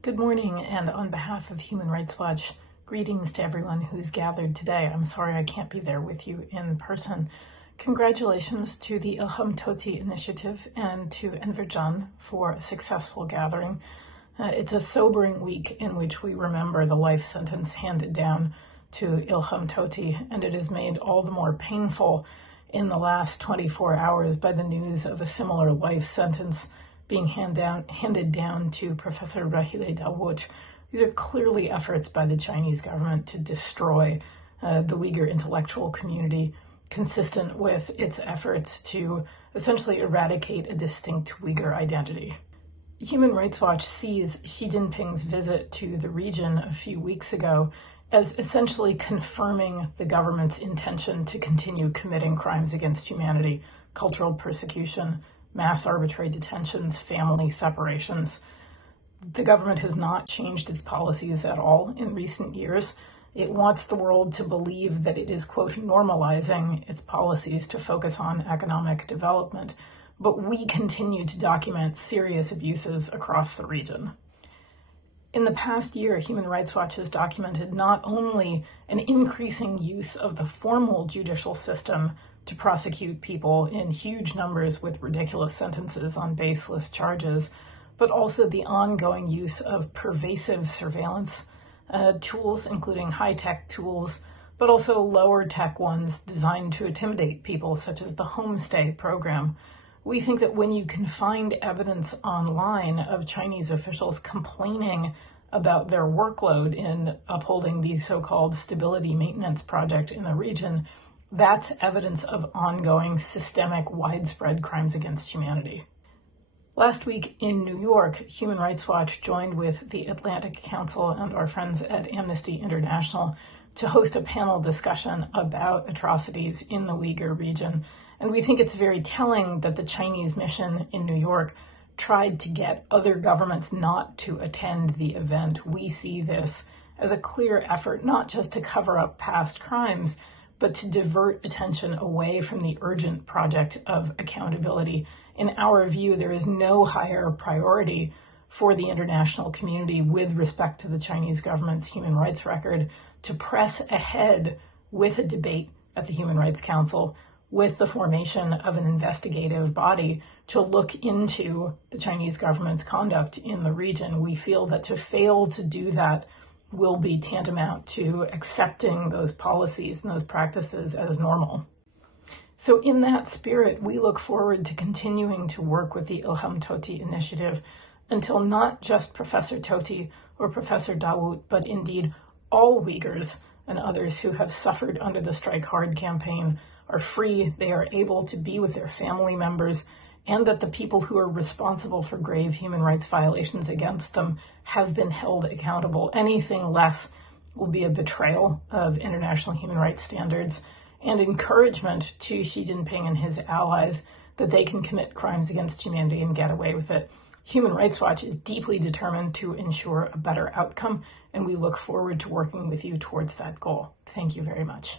Good morning, and on behalf of Human Rights Watch, greetings to everyone who's gathered today. I'm sorry I can't be there with you in person. Congratulations to the Ilham Tohti initiative and to Anniversary for a successful gathering. It's a sobering week in which we remember the life sentence handed down to Ilham Tohti, and it is made all the more painful in the last 24 hours by the news of a similar life sentence being handed down to Professor Rahileh Dawood. These are clearly efforts by the Chinese government to destroy the Uyghur intellectual community, consistent with its efforts to essentially eradicate a distinct Uyghur identity. Human Rights Watch sees Xi Jinping's visit to the region a few weeks ago as essentially confirming the government's intention to continue committing crimes against humanity, cultural persecution, mass arbitrary detentions, family separations. The government has not changed its policies at all in recent years. It wants the world to believe that it is, quote, normalizing its policies to focus on economic development, but we continue to document serious abuses across the region. In the past year, Human Rights Watch has documented not only an increasing use of the formal judicial system to prosecute people in huge numbers with ridiculous sentences on baseless charges, but also the ongoing use of pervasive surveillance tools, including high-tech tools, but also lower-tech ones designed to intimidate people, such as the homestay program. We think that when you can find evidence online of Chinese officials complaining about their workload in upholding the so-called stability maintenance project in the region, that's evidence of ongoing systemic, widespread crimes against humanity. Last week in New York, Human Rights Watch joined with the Atlantic Council and our friends at Amnesty International to host a panel discussion about atrocities in the Uyghur region. And we think it's very telling that the Chinese mission in New York tried to get other governments not to attend the event. We see this as a clear effort not just to cover up past crimes, but to divert attention away from the urgent project of accountability. In our view, there is no higher priority for the international community with respect to the Chinese government's human rights record to press ahead with a debate at the Human Rights Council, with the formation of an investigative body to look into the Chinese government's conduct in the region. We feel that to fail to do that will be tantamount to accepting those policies and those practices as normal. So in that spirit, we look forward to continuing to work with the Ilham Tohti initiative until not just Professor Tohti or Professor Dawood, but indeed all Uyghurs and others who have suffered under the Strike Hard campaign are free, they are able to be with their family members, and that the people who are responsible for grave human rights violations against them have been held accountable. Anything less will be a betrayal of international human rights standards and encouragement to Xi Jinping and his allies that they can commit crimes against humanity and get away with it. Human Rights Watch is deeply determined to ensure a better outcome, and we look forward to working with you towards that goal. Thank you very much.